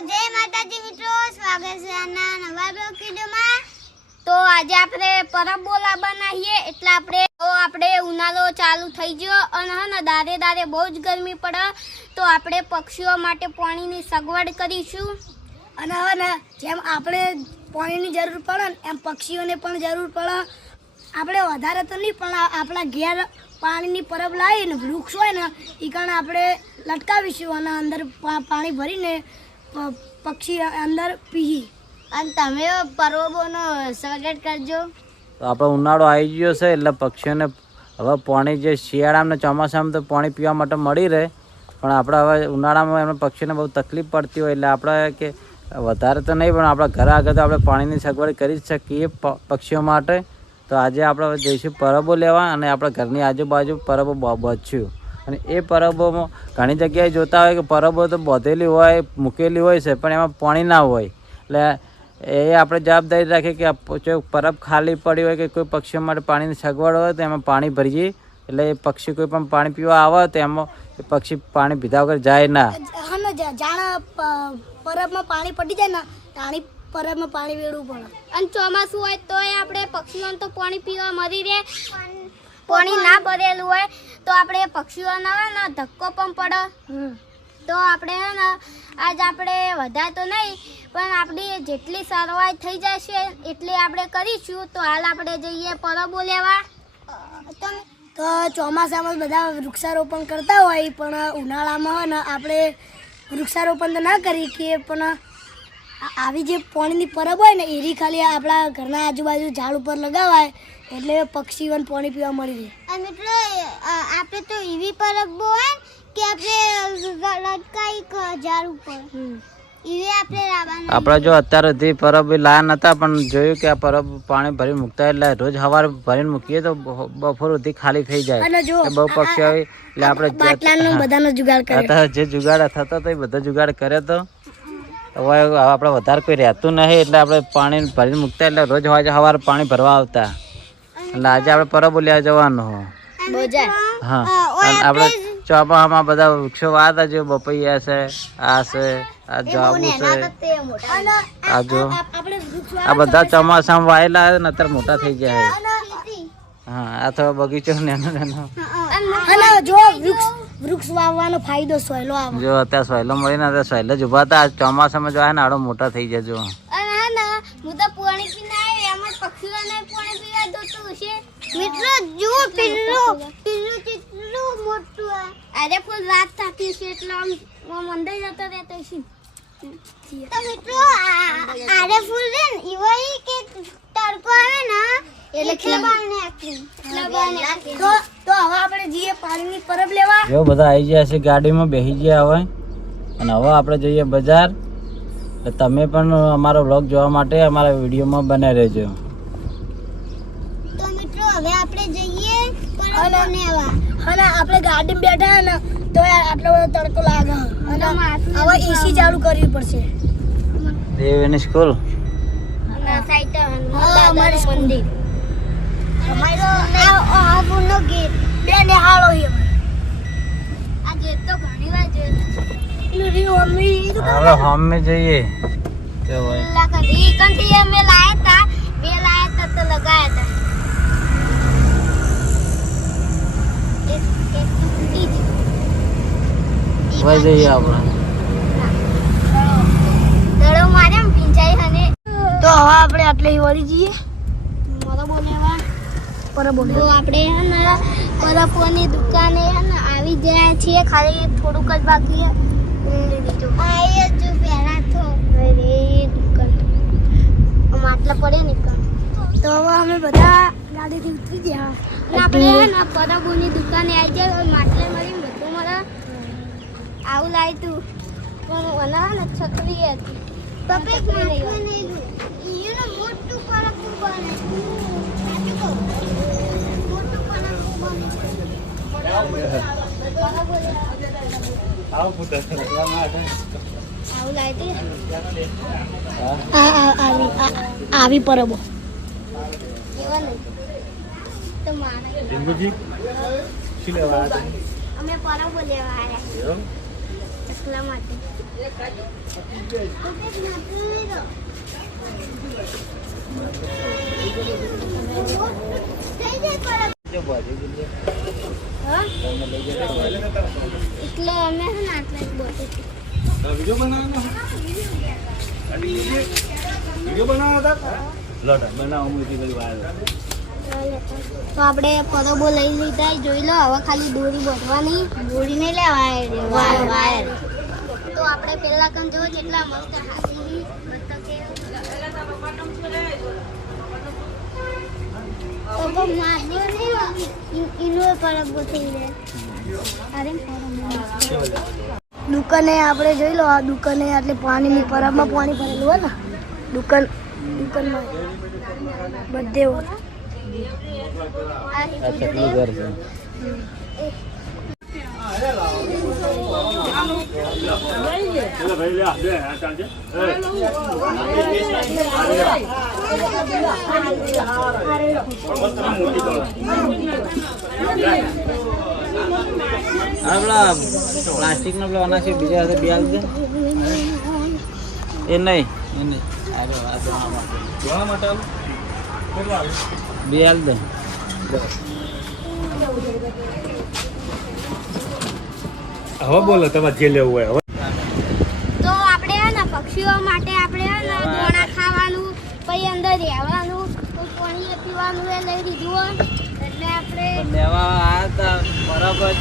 જય માતાજી મિત્રો, સ્વાગત છે આના નવા બ્લોગ વિડીયોમાં. તો આજે આપણે પરબ બોલા બનાવીએ, એટલે આપણે તો આપણે ઉનાળો ચાલુ થઈ ગયો અને હા દારે દારે બહુ જ ગરમી પડે. તો આપણે પક્ષીઓ માટે પાણીની સગવડ કરીશું. અને હવે જેમ આપણે પાણીની જરૂર પડે ને એમ પક્ષીઓને પણ જરૂર પડે. આપણે વધારે તો નહીં, પણ આપણા ઘેર પાણીની પરબ લાવીને વૃક્ષ હોય ને એ કારણે આપણે લટકાવીશું અને અંદર પાણી ભરીને પક્ષી અંદર પીહી. અને તમે પરબોનો સ્વાગત કરજો. તો આપણો ઉનાળો આવી ગયો છે એટલે પક્ષીઓને હવે પાણી જે શિયાળામાં ચોમાસામાં તો પાણી પીવા માટે મળી રહે. પણ આપણે હવે ઉનાળામાં એમને પક્ષીઓને બહુ તકલીફ પડતી હોય એટલે આપણે કે વધારે તો નહીં પણ આપણા ઘર આગળ તો આપણે પાણીની સગવડ કરી જ શકીએ પક્ષીઓ માટે. તો આજે આપણે જઈશું પરબો લેવા અને આપણા ઘરની આજુબાજુ પરબો બચ્યું અને એ પરબોમાં ઘણી જગ્યાએ જોતા હોય કે પરબો તો બાંધેલી હોય, મૂકેલી હોય છે, પણ એમાં પાણી ના હોય. એટલે એ આપણે જવાબદારી રાખીએ કે જો પરબ ખાલી પડી હોય કે કોઈ પક્ષીઓ માટે પાણીની સગવડ હોય, તો એમાં પાણી ભરીએ. એટલે એ પક્ષી કોઈ પણ પાણી પીવા આવે, તો એમાં પક્ષી પાણી પીધા વગર જાય ના. જાણે પરબમાં પાણી પડી જાય ને પાણી પરબમાં પાણી વેડવું પડે. અને ચોમાસું હોય તોય આપણે પક્ષીઓને તો પાણી પીવા મળી રહે. પાણી ના ભરેલું હોય તો આપણે પક્ષીઓના ને ધક્કો પણ પડે. હમ. તો આપણે હે ને આજ આપણે વધારે તો નહીં પણ આપણી જેટલી સારવાર થઈ જશે એટલી આપણે કરીશું. તો હાલ આપણે જઈએ પરબો લેવા. તો ચોમાસામાં બધા વૃક્ષારોપણ કરતા હોય પણ ઉનાળામાં ને આપણે વૃક્ષારોપણ તો ના કરી શકીએ પણ આવી જે પાણીની પરબ હોય ને એરી ખાલી આપણા ઘરના આજુબાજુ ઝાડ ઉપર લગાવાય એટલે પક્ષીઓને પાણી પીવા મળી રહે. અને એટલે આપણે તો એવી પરબો હોય કે આપણે લટકાઈ ઝાડ ઉપર. આપણે જો અત્યારે સુધી પરબ લાયા નતા પણ જોયું કે આ પરબ પાણી ભરી મૂકતા એટલે રોજ સવારે ભરીને મૂકીએ તો બફોર બપોર સુધી ખાલી થઈ જાય. અને જો એ બહુ પક્ષી આવી એટલે આપણે જે- બધાનો જુગાડ કરે. જે જુગાડ થતો હતો એ બધો જુગાડ કર્યો તો. હવે આપણે વધારે કોઈ રહેતું નહીં એટલે આપણે પાણી ભરીને મૂકતા એટલે રોજ સવારે પાણી ભરવા આવતા. એટલે આજે આપણે પરબ લેવા જવાનું હો. હા. અને આપણે ચોપામાં બધા વૃક્ષો વાતા જો બપૈયા છે આ છે આ જાબુ છે. આ જો. આ બધા ચોમાસામાં વાયેલા છે ને અત્યારે મોટા થઈ ગયા છે. હા આ તો બગીચો નાનો નાનો અને જો વૃક્ષ વૃક્ષ વાવવાનો ફાયદો સોયલો આવે. જો અત્યારે સોયલો મળીને અત્યારે સોયલો જ ઊભા હતા. આ ચોમાસામાં જો આવે ને આડો મોટા થઈ જાય જો. અને હા તો પાણી પીને આવી એમ જ પક્ષીઓને પાણી પીવા દોતું છે મિત્રો જુઓ પિલ્લું પિલ્લું કેટલું મોટું આ. અરે ફૂલ રાત થતી છે એટલે આમ મંદિર જતો રહેતો છે તો મિત્રો આરે ફૂલ રે ને ઈવો કે તડકો આવે ને એટલે આખી તો તો હવે આપણે જઈએ પાણીની પરબ લેવા. જો બધા આવી ગયા છે ગાડીમાં બેસી ગયા હવે અને હવે આપણે જઈએ બજાર. તમે પણ અમારો વ્લોગ જોવા માટે અમારા વિડીયોમાં બને રહેજો. તો મિત્રો હવે આપણે જઈએ અને આપણે ગાડીમાં બેઠા ને તો આટલો બધો તડકો લાગે અને હવે એસી ચાલુ કરવી પડશે. દેવીની સ્કૂલ અને અમારી સ્કૂલ. મંદિર. અમારો આ આ ગેટ. બે નિહાળો આ ગેટ તો ઘણી વાર જોયો આપણે હોમે જઈએ. તો ભાઈ પેલા કંટી અમે લાયા તા બે લાયા તા તો લગાયા તા એક એક તૂટી જ. ઈ ભાઈ જઈએ આપણે. દડો પિંચાઈ તો હવે આપણે આટલે વળી જઈએ. મારો બોલેવા પરબ બોલે. તો આપણે હે ને બરફોની દુકાને હે ને આવી ગયા છીએ ખાલી થોડુંક જ બાકી છે લઈ લીધું આઈ જ પહેલા તો અરે દુકાન માટલા પડે ને તો હવે અમે બધા ગાડીથી ઉતરી ગયા. આપણે દુકાને આવી જાય માટલે મળી બધું મળે આવું લાવી તું પણ મને ને છત્રી હતી. મોટું બને મોટું બને આવું લાવી આ આ- આવી આવી પરબો. એવા નહીં તો મારે. અમે પરબો લેવા આવ્યા. એટલા માટે. જો બીજે હા? તમે લઈ જજો એટલે અમે છે ને આટલા જ બોટે વિડિયો બનાવવાનો વિડિયો બનાવવા હતા? લોટ બનાવો મૂકી ગઈ વાર તો આપણે પરબો લઈ લીધા જોઈ લો હવે ખાલી દોરી બાંધવાની દોરી નહીં લેવાય વાયર વાયર તો આપણે પહેલા કમ જો જેટલા મસ્ત હાથી પરબો થઈ રહે અરે દુકાને આપણે જોઈ લો આ દુકાને એટલે પાણીની પરબમાં પાણી ભરેલું હોય ને દુકાન દુકાનમાં. બધે હોય. આ ચકલું ઘર છે? ભાઈ લે બે આ ચાલશે આ પેલા અનાજ બીજા હાથે બે દે એ નહીં એ નહીં આવું? આવે? બે દે હવે બોલો તમારે જે લેવું હોય હવે. તો આપણે હે ને પક્ષીઓ માટે આપણે હે ને દોણા ખાવાનું પછી અંદર રહેવાનું પાણી પીવાનું એ લઈ લીધું હોય. એટલે આપણે લેવા આ હતા બરાબર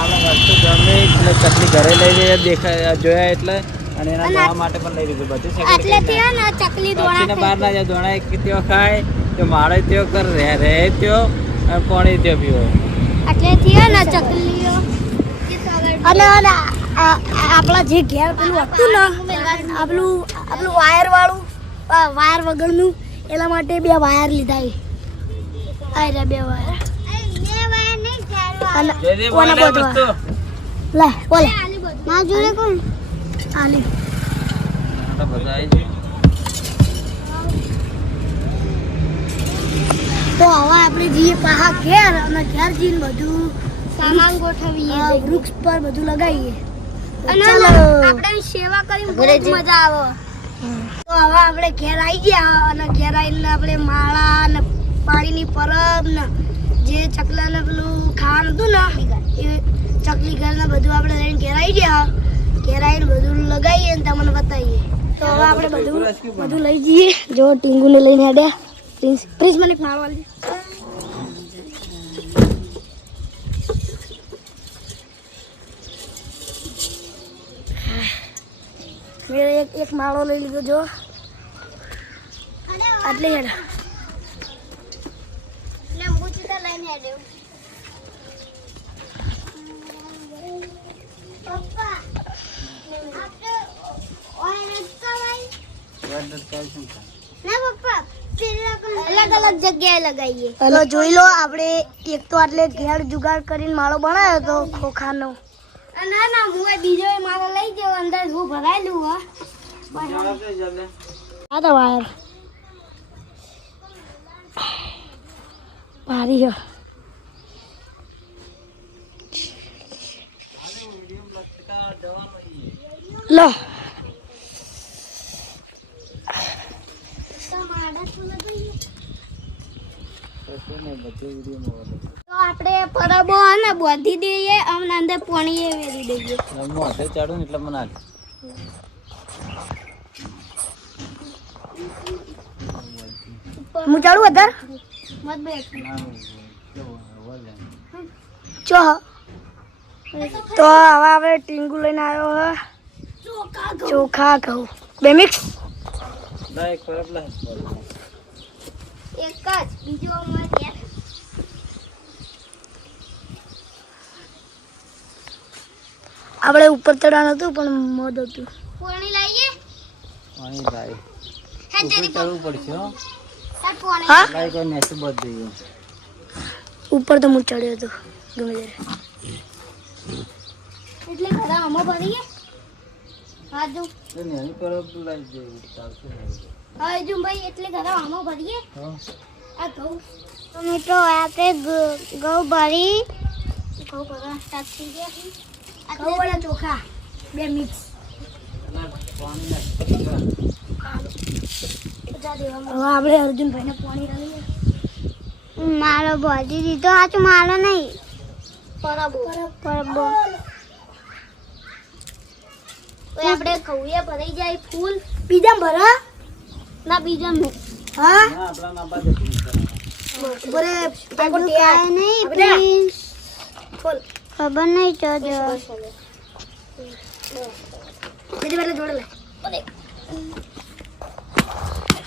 આપણે વસ્તુ ગમે એટલે ચકલી ઘરે લઈ જઈએ દેખાય જોયા એટલે. અને એના અને માટે પણ લઈ લીધું બધું એટલે આટલેથી ને ચકલી દોણા બહાર ના જાય. દોણા એક ત્યો ખાય તો માળે ત્યો કર રહે રહે ત્યો અને પાણી ત્યો પીવો. એટલે હે ને ચકલીઓ અને અને આપણા જે ઘેર પેલું હતું ને આપણું આપણું વાયર વાળું વાયર વગરનું એના માટે બે વાયર લીધા આ બે વાયર અને કોના બધવા. લે બોલે જોડે કોણ? આલે. તો હવે આપણે જઈએ પાહા ઘેર અને ઘેર જઈને બધું સામાન ગોઠવીએ વૃક્ષ પર બધું લગાવીએ. અને આપણે સેવા કરીને બહુ જ મજા આવે. તો હવે આપણે ઘેર આવી ગયા અને ઘેર આવીને આપણે માળા ને પાણીની પરબ ને જે ચકલા ને પેલું ખાવાનું હતું ને એ ચકલી ઘર ને બધું આપણે લઈને ઘેર આવી ગયા. ઘેર આવીને બધું લગાવીએ ને તમને બતાવીએ. તો હવે આપણે બધું બધું લઈ જઈએ. જો ટીંગુને લઈને હેડ્યા. પ્રિન્સ પ્રિન્સ મને મારવા માળો આલી દે. મેં એક એક માળો લઈ લીધો જો. આટલી હેડ. લીંબુ ચૂટા લઈને હેડ્યો પપ્પા આપણે ઓય નટકાવાય ના પપ્પા અલગ અલગ જગ્યાએ લગાવીએ જોઈ લો આપણે એક તો આટલે ઘેર જુગાડ કરીને માળો બનાવ્યો તો ખોખાનો. ના ના હું બીજો મારો લઈ ગયો અંદર હું ભરાયેલું હા. આ તો વાયર. ભારી છે લો. તો આપણે પરબો ને બાંધી દઈએ અને અંદર પાણી એ વેરી દઈએ. હું હાથે ચાડું ને એટલે મને હાલ. હું ચાલુ વધાર? મત બેઠ ના, કેવું, હવા જાય. ચો તો હવે આપણે ટીંગુ લઈને આવ્યો હે. ચોખા ઘઉં. બે મિક્સ? ના, એક પરબ લાય. એક જ. બીજો અમારે આપણે ઉપર ચડવાનું હતું પણ મોદ હતું. પાણી લઈએ પાણી ભાઈ હે ઉપર તેરી ચડવું પડશે હો. પપ્પા પાણી. હા? લાય કોઈ નેસું બાંધ દઈએ. ઉપર તો હું ચડ્યો હતો ગમે ત્યારે. એટલે ખરા આમાં ભરીએ? હા જો તો નાની પરબ લાવી ચાલશે ને. હા જો ભાઈ એટલે ખરા આમાં ભરીએ? હો. આ ઘઉં. તો મિત્રો આપણે ઘઉં ભરી. ઘઉં ભરવા સ્ટાર્ટ થઈ ગયા. અને ચોખા. બે મિક્સ હવે આપણે અર્જુનભાઈને પાણી રમીએ મારો ભજી દીધો સાચું મારો નહીં. પરબો પરબો આપણે ખવડિયા ભરાઈ જાય ફૂલ. બીજા ભરા ના બીજા નું હા કાંઈ નહીં ખોલ ખબર નહીં તો જો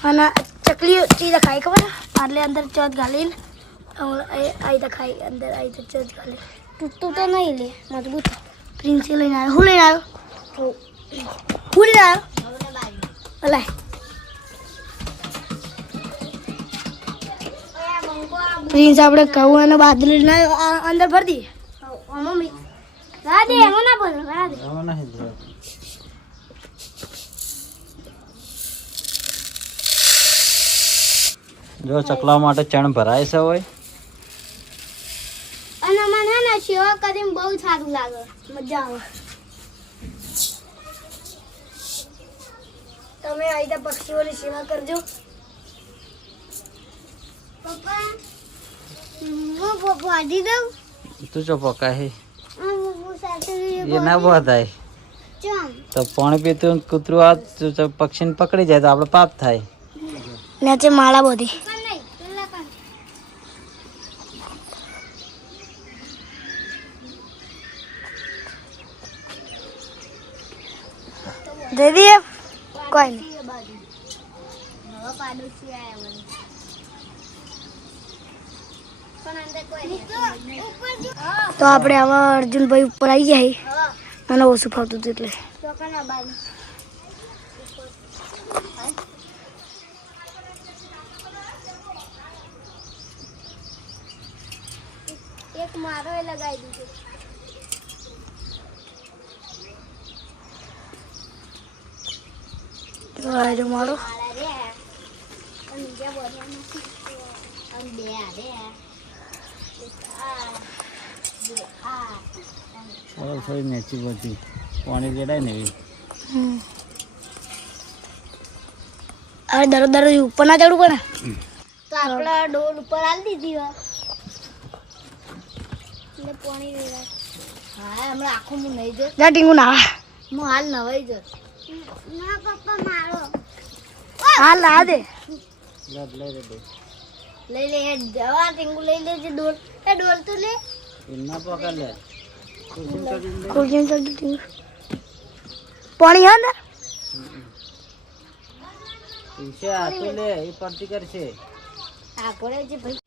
અને ચકલી ચીજ ખાઈ ખબર? આટલે અંદર ચોથ ઘાલીને આઈ તો ખાઈ અંદર આઈ તો ચોથ ઘાલી તૂટતું તો નહીં લે મજબૂત. પ્રિન્સી લઈને આવ્યો. હું લઈને આવ્યો? હું લઈને આવ્યો? અલાય પ્રિન્સ આપણે કહું અને બાદલી અંદર ભરી દઈએ. મમ્મી. રાધે એમાં ના બોલો રાધે નહીં. જો ચકલા માટે ચણ ભરાય છે હોય અને મને હે ને સેવા કરીને બહુ સારું લાગે. મજા આવે. તમે આવી ત્યાં પક્ષીઓની સેવા કરજો. પપ્પા હું ભાજી દઉં? તું હે. હું. એ ના બધાય. તો તો પાણી પીતું કૂતરું આ પક્ષીને પકડી જાય તો આપણે પાપ થાય. નીચે માળા બધી. દઈ કોઈ નહીં હવે પાડોશી આયા વળી. પણ અંદર કોઈ નહીં. ઉપર જો. તો આપણે આવા અર્જુનભાઈ ઉપર આવી જાય. મને ઓછું ફાવતું હતું એટલે. એક મારો એ લગાવી દીધો. જો માળો રે. અને બીજા બધા નથી બે આ આ આ થોડી નેચી બધી પાણી રેડાય ને હવે દરરોજ દરરોજ ઉપર ના ચડવું પડે? તો આપણા ડોલ ઉપર આલી દીધી હોય. એટલે પાણી રેડાય હા હમણાં આખું હું નહીં જો જા ટીંગુ ના હું હાલ નવાઈ જત. ના પપ્પા મારો હાલ ના દે લઈ લે હેડ જવા ટીંગુ લઈ લેજે ડોલ. એ ડોલ તો લે. પકડ લે. ટીંગુ. પાણી હા ને? ઈશે હાથું લે એ પડતી કરશે. આ પડે છે ભાઈ.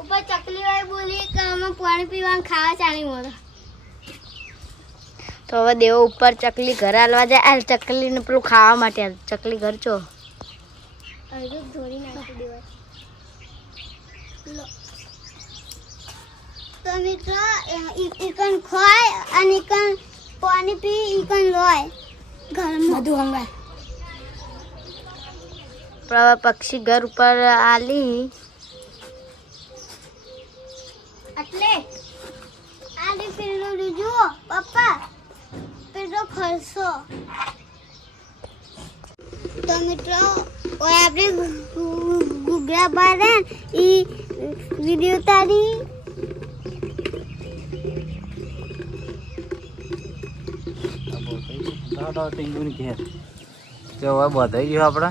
ઉપર ચકલી વાળી બોલી કે અમે પાણી પીવાનું ખાવા ચાલી મળે. તો હવે દેવો ઉપર ચકલી ઘર હાલવા જાય. આ ચકલીને પેલું ખાવા માટે ચકલી ઘર ચો હજુ ધોરી નાખી દેવાય. લો. તો મિત્રો ઈકન ખોય અને ઈકન પાણી પી ઈકન લોય. ઘરમાં. બધું હંગાય. પ્રવા પક્ષી ઘર ઉપર આલી. એટલે આલી પેલો લીજો પપ્પા પેલો ખરસો તો મિત્રો ઓય આપણે ગુગરા બારા ઈ વિડિયો તારી ટીંગુની ઘેર જો હવે બધાઈ ગયો આપણે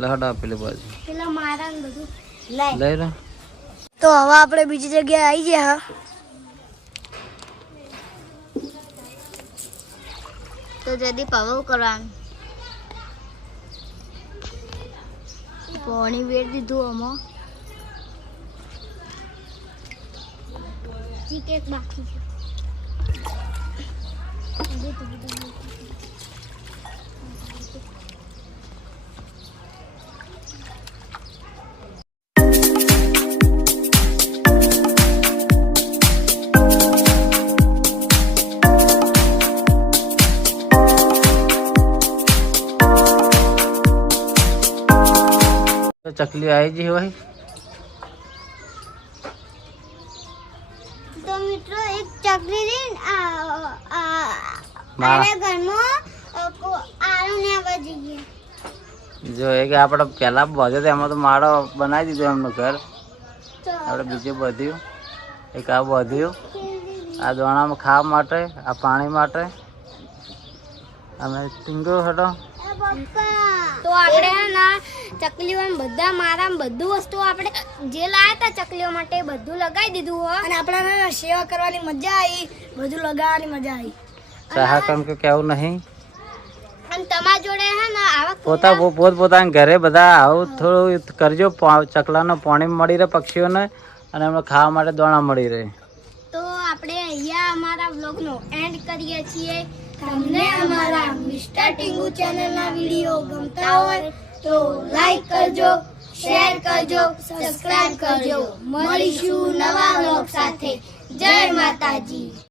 લહડા પેલી બાજુ. પેલા મારા બધું લઈ. તો હવે આપણે બીજી જગ્યાએ આવી ગયા. તો જલ્દી પવન કરવાનું પાણી વેર દીધું આમાં ચીક એક બાકી છે હજી તો બધું બાકી છે. રોટલી આવી જઈ હોય તો મિત્રો એક ચકલી લઈને મારા ઘરમાં જો એ કે આપણે પહેલા બધે તો એમાં તો માળો બનાવી દીધો એમનું ઘર. આપણે બીજું બધ્યું. એક આ બધ્યું. આ દોણામાં ખાવા માટે આ પાણી માટે. અમે ટીંગો હતો તો આપણે ના ને ચકલીઓ બધા મારા બધું વસ્તુ આપણે જે લાયા હતા ચકલીઓ માટે બધું લગાવી દીધું હો. અને આપણે સેવા કરવાની મજા આવી બધું લગાવવાની મજા આવી ચાહા કેમ કે કેવું નહીં? અને તમારા જોડે હે ને આવા પોતા પોત પોતાના ઘરે બધા આવું થોડું કરજો ચકલાનો પાણી મળી રહે પક્ષીઓને અને એમને ખાવા માટે દોણા મળી રહે. તો આપણે અહીંયા અમારા વ્લોગનો એન્ડ કરીએ છીએ. તમને અમારા મિસ્ટર ટીંગુ ચેનલના વીડિયો ગમતા હોય તો લાઈક કરજો શેર કરજો સબસ્ક્રાઇબ કરજો. મળીશું નવા વ્લોગ સાથે. જય માતાજી.